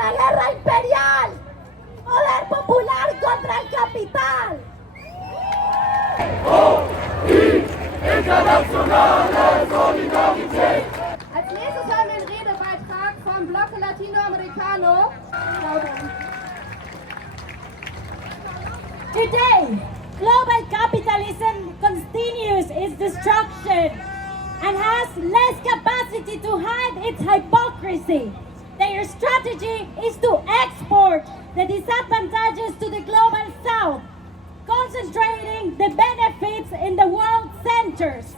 la guerra imperial, poder popular contra el capital. Internationale Solidarität. Als nächstes hören wir einen Redebeitrag vom Bloque latinoamericano. Today, global capitalism continues its destruction and has less capacity to hide its hypocrisy. Their strategy is to export the disadvantages to the global south, concentrating the benefits in the world centers,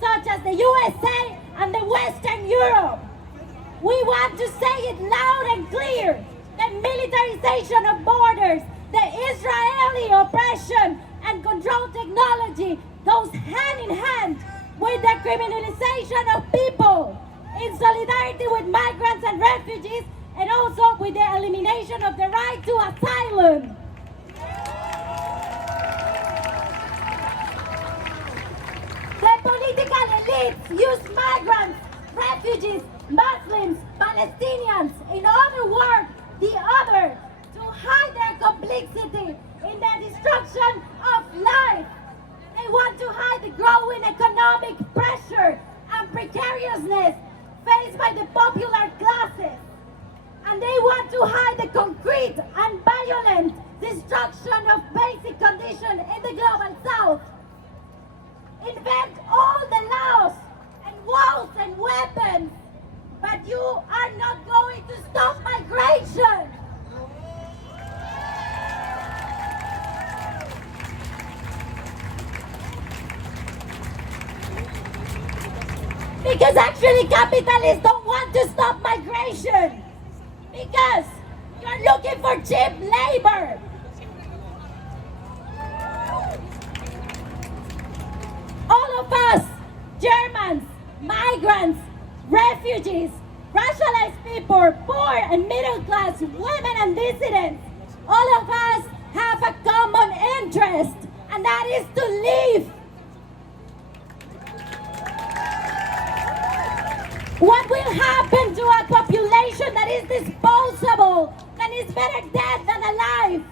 such as the USA and the Western Europe. We want to say it loud and clear, the militarization of borders, the Israeli oppression and control technology goes hand in hand with the criminalization of people, in solidarity with migrants and refugees, and also with the elimination of the right to asylum. The political elites use migrants, refugees, Muslims, Palestinians, in other words, the other, to hide their complicity in the destruction of life. They want to hide the growing economic pressure and precariousness faced by the popular classes. And they want to hide the concrete and violent destruction of basic conditions in the global south. Invent all the laws and walls and weapons, but you are not going to stop migration. Because actually capitalists don't want to stop migration. Because you're looking for cheap labor. All of us, Germans, migrants, refugees, racialized people, poor and middle class, women and dissidents, all of us have a common interest, and that is to live. What will happen to a population that is disposable, that is better dead than alive?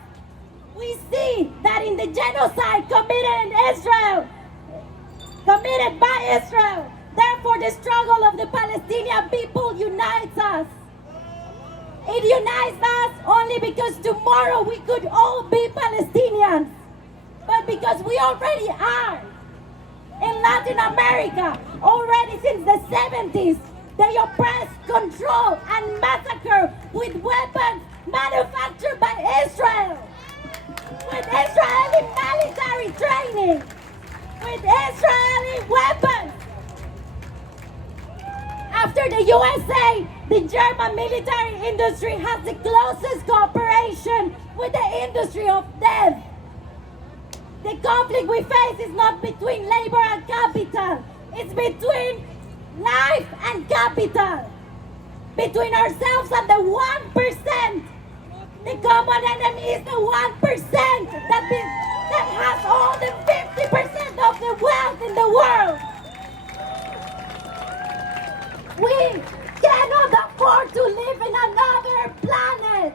We see that in the genocide committed in Israel, committed by Israel. Therefore, the struggle of the Palestinian people unites us. It unites us only because tomorrow we could all be Palestinians, but because we already are. In Latin America, already since the 70s, they oppress, control, and massacre with weapons manufactured by Israel, with Israeli military training, with Israeli weapons. After the USA, the German military industry has the closest cooperation with the industry of death. The conflict we face is not between labor and capital, it's between life and capital, between ourselves and the 1%. The common enemy is the 1% that has all the 50% of the wealth in the world. We cannot afford to live in another planet.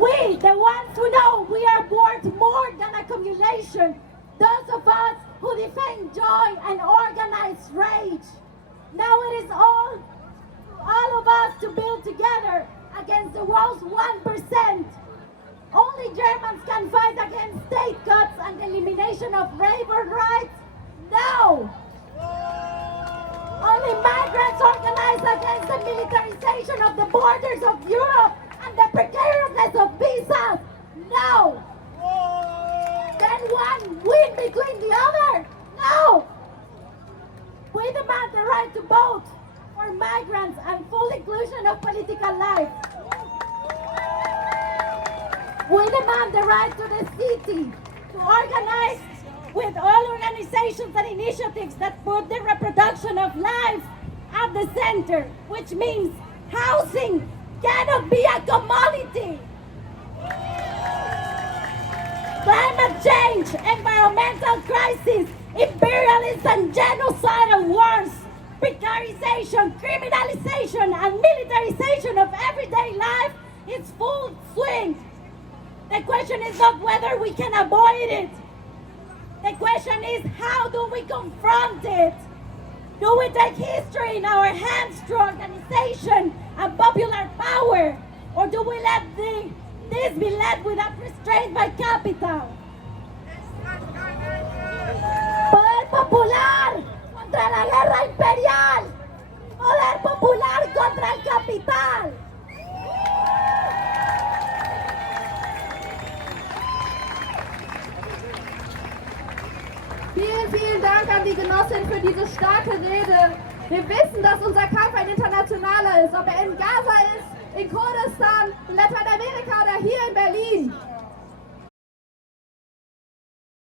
We, the ones who know we are worth more than accumulation, those of us who defend joy and organized rage. Now it is all of us to build together against the world's 1%. Only Germans can fight against state cuts and the elimination of labor rights? No! Only migrants organize against the militarization of the borders of Europe and the precariousness of visas? No! Then one win between the other? No! We demand the right to vote for migrants and full inclusion of political life. We demand the right to the city to organize with all organizations and initiatives that put the reproduction of life at the center, which means housing cannot be a commodity. Climate change, environmental crisis, imperialism, and genocidal wars precarization, criminalization, and militarization of everyday life is full swing. The question is not whether we can avoid it. The question is, how do we confront it? Do we take history in our hands through organization and popular power? Or do we let this be led without restraint by capital? Poder popular contra la guerra imperial. Poder popular contra el capital. Vielen, vielen Dank an die Genossin für diese starke Rede. Wir wissen, dass unser Kampf ein internationaler ist, ob er in Gaza ist, in Kurdistan, in Lateinamerika oder hier in Berlin.